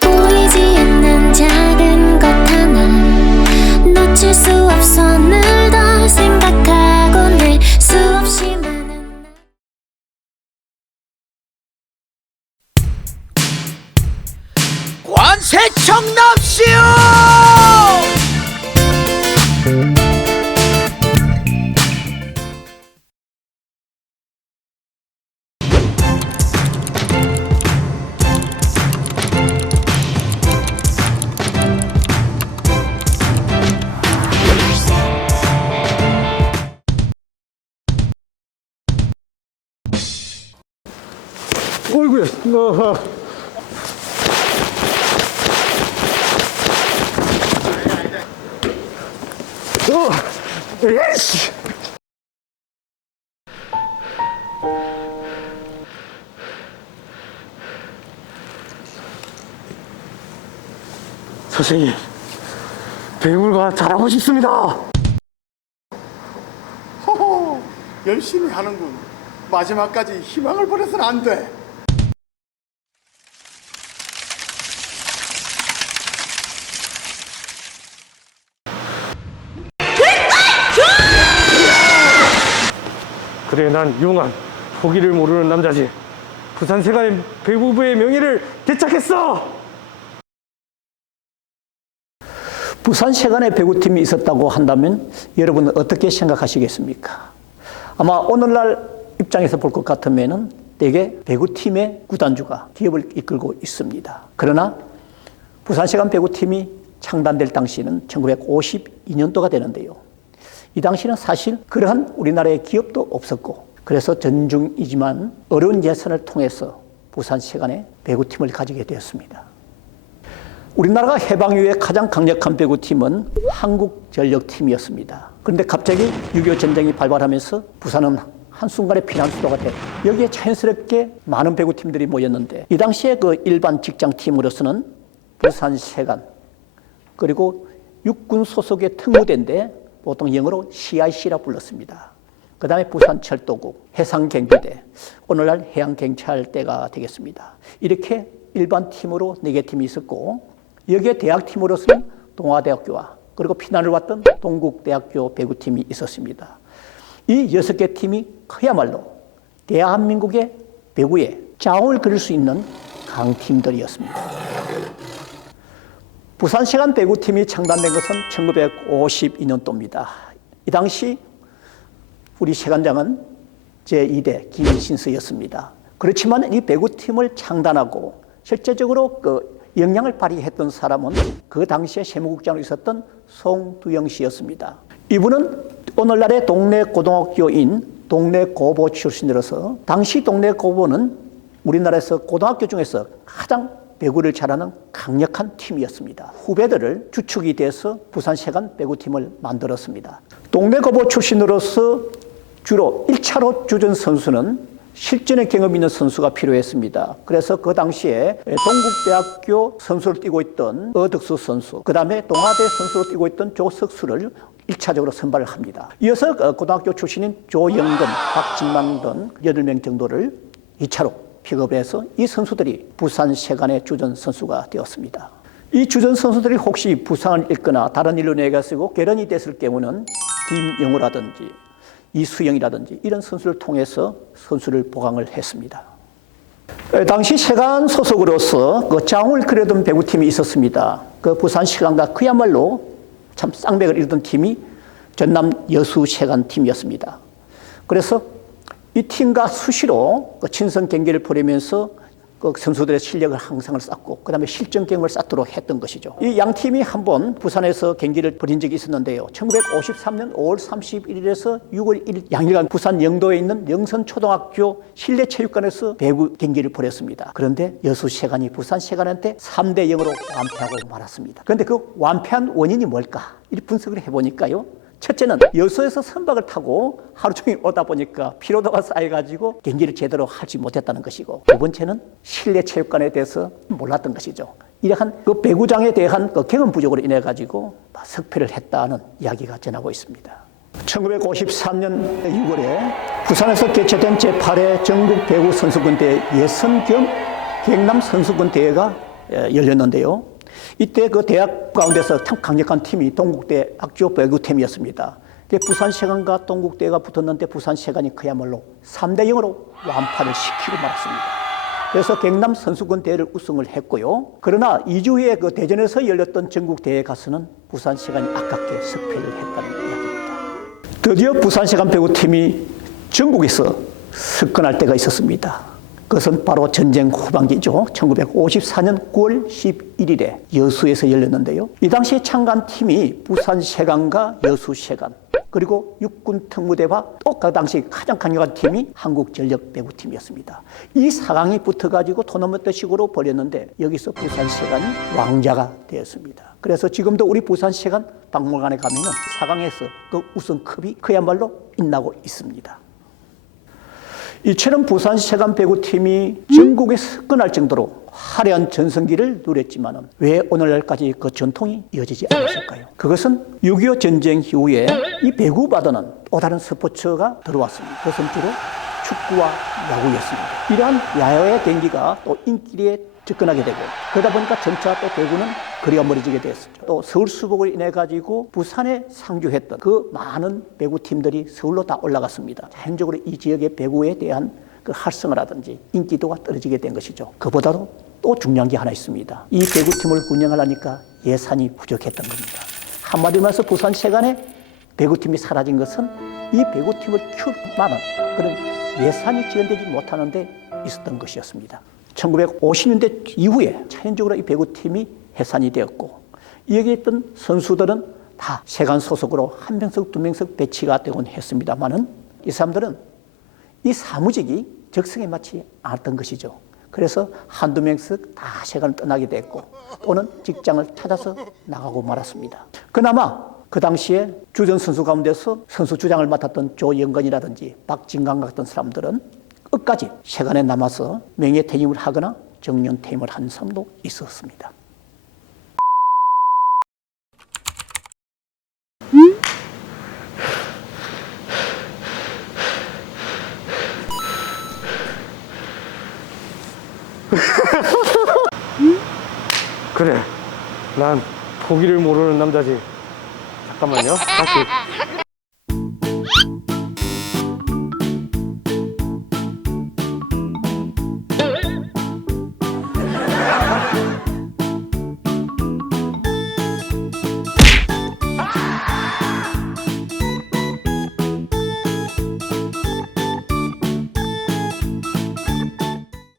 보이지 않는 작은 것 하나 놓칠 수 없어 늘 더 생각하곤 해 수없이 많은 관세청납시오! 어이구야, 예씨! 선생님, 배울과 잘하고 싶습니다. 호호, 열심히 하는군. 마지막까지 희망을 버려서는 안 돼. 그래, 난 용한, 포기를 모르는 남자지. 부산세관의 배구부의 명예를 되찾겠어! 부산세관의 배구팀이 있었다고 한다면 여러분은 어떻게 생각하시겠습니까? 아마 오늘날 입장에서 볼 것 같으면 대개 배구팀의 구단주가 기업을 이끌고 있습니다. 그러나 부산세관 배구팀이 창단될 당시는 1952년도가 되는데요. 이 당시는 사실 그러한 우리나라의 기업도 없었고, 그래서 전중이지만 어려운 예산을 통해서 부산세관의 배구팀을 가지게 되었습니다. 우리나라가 해방 이후에 가장 강력한 배구팀은 한국전력팀이었습니다. 그런데 갑자기 6.25 전쟁이 발발하면서 부산은 한순간에 피난수도가 돼 여기에 자연스럽게 많은 배구팀들이 모였는데, 이 당시에 그 일반 직장팀으로서는 부산세관, 그리고 육군 소속의 특무대인데 보통 영어로 CIC라 불렀습니다. 그 다음에 부산철도국, 해상경비대, 오늘날 해양경찰대가 되겠습니다. 이렇게 일반 팀으로 4개 팀이 있었고, 여기에 대학팀으로서는 동아대학교와 그리고 피난을 왔던 동국대학교 배구팀이 있었습니다. 이 6개 팀이 그야말로 대한민국의 배구에 자웅을 그릴 수 있는 강팀들이었습니다. 부산세관 배구팀이 창단된 것은 1952년도입니다. 이 당시 우리 세관장은 제2대 김신서였습니다. 그렇지만 이 배구팀을 창단하고 실제적으로 그 영향을 발휘했던 사람은 그 당시에 세무국장으로 있었던 송두영 씨였습니다. 이분은 오늘날의 동네 고등학교인 동네고보 출신으로서, 당시 동네고보는 우리나라에서 고등학교 중에서 가장 배구를 잘하는 강력한 팀이었습니다. 후배들을 주축이 돼서 부산세관 배구팀을 만들었습니다. 동네고보 출신으로서 주로 1차로 주전 선수는 실전의 경험 있는 선수가 필요했습니다. 그래서 그 당시에 동국대학교 선수를 뛰고 있던 어덕수 선수, 그 다음에 동아대 선수로 뛰고 있던 조석수를 1차적으로 선발을 합니다. 이어서 고등학교 출신인 조영근, 박진만 등 8명 정도를 2차로 픽업해서 이 선수들이 부산세관의 주전 선수가 되었습니다. 이 주전 선수들이 혹시 부상을 입거나 다른 일로 내가쓰고 결연이 됐을 경우는 김영우라든지 이수영이라든지 이런 선수를 통해서 선수를 보강을 했습니다. 당시 세관 소속으로서 그 자웅을 그려둔 배구팀이 있었습니다. 그 부산세관과 그야말로 참 쌍벽을 이루던 팀이 전남 여수세관 팀이었습니다. 그래서 이 팀과 수시로 그 친선 경기를 벌이면서 그 선수들의 실력을 항상을 쌓고 그다음에 실전 경험을 쌓도록 했던 것이죠. 이 양 팀이 한번 부산에서 경기를 벌인 적이 있었는데요. 1953년 5월 31일에서 6월 1일 양일간 부산 영도에 있는 영선초등학교 실내체육관에서 배구 경기를 벌였습니다. 그런데 여수세관이 부산세관한테 3대 0으로 완패하고 말았습니다. 그런데 그 완패한 원인이 뭘까? 이 분석을 해보니까요. 첫째는 여수에서 선박을 타고 하루 종일 오다 보니까 피로도가 쌓여가지고 경기를 제대로 하지 못했다는 것이고, 두 번째는 실내 체육관에 대해서 몰랐던 것이죠. 이러한 그 배구장에 대한 그 경험 부족으로 인해 가지고 석패를 했다는 이야기가 전하고 있습니다. 1953년 6월에 부산에서 개최된 제8회 전국 배구 선수권대 예선 겸 경남 선수권 대회가 열렸는데요. 이때 그 대학 가운데서 참 강력한 팀이 동국대 악조 배구팀이었습니다. 부산세관과 동국대가 붙었는데 부산세관이 그야말로 3대 0으로 완파를 시키고 말았습니다. 그래서 경남 선수권 대회를 우승을 했고요. 그러나 2주 후에 그 대전에서 열렸던 전국대회에 가서는 부산세관이 아깝게 석패를 했다는 이야기입니다. 드디어 부산세관 배구팀이 전국에서 석권할 때가 있었습니다. 그것은 바로 전쟁 후반기죠. 1954년 9월 11일에 여수에서 열렸는데요. 이 당시에 참가한 팀이 부산세관과 여수세관, 그리고 육군특무대와 또 그 당시 가장 강력한 팀이 한국전력 배구팀이었습니다. 이 4강이 붙어가지고 토너먼트식으로 벌였는데 여기서 부산세관이 왕자가 되었습니다. 그래서 지금도 우리 부산세관 박물관에 가면은 4강에서 그 우승컵이 그야말로 빛나고 있습니다. 이처럼 부산세관 배구팀이 전국에 석권할 정도로 화려한 전성기를 누렸지만 왜 오늘날까지 그 전통이 이어지지 않았을까요? 그것은 6.25 전쟁 이후에 이 배구바다는 또 다른 스포츠가 들어왔습니다. 그것은 주로 축구와 야구였습니다. 이러한 야외의 경기가 또 인기에 접근하게 되고 그러다 보니까 점차 또 배구는 거리가 멀어지게 됐었죠. 또 서울 수복을 인해 가지고 부산에 상주했던 그 많은 배구팀들이 서울로 다 올라갔습니다. 자연적으로 이 지역의 배구에 대한 그 활성화라든지 인기도가 떨어지게 된 것이죠. 그보다도 또 중요한 게 하나 있습니다. 이 배구팀을 운영하려니까 예산이 부족했던 겁니다. 한마디로 해서 부산세관의 배구팀이 사라진 것은 이 배구팀을 키울 만한 그런 예산이 지원되지 못하는 데 있었던 것이었습니다. 1950년대 이후에 자연적으로 이 배구팀이 해산이 되었고 여기에 있던 선수들은 다 세관 소속으로 한 명씩 두 명씩 배치가 되곤 했습니다만은 이 사람들은 이 사무직이 적성에 맞지 않았던 것이죠. 그래서 한두 명씩 다 세관을 떠나게 됐고 또는 직장을 찾아서 나가고 말았습니다. 그나마 그 당시에 주전 선수 가운데서 선수 주장을 맡았던 조영건이라든지 박진강 같은 사람들은 끝까지 세관에 남아서 명예퇴임을 하거나 정년퇴임을 한 사람도 있었습니다. 그래, 난 포기를 모르는 남자지. 잠깐만요. 다시.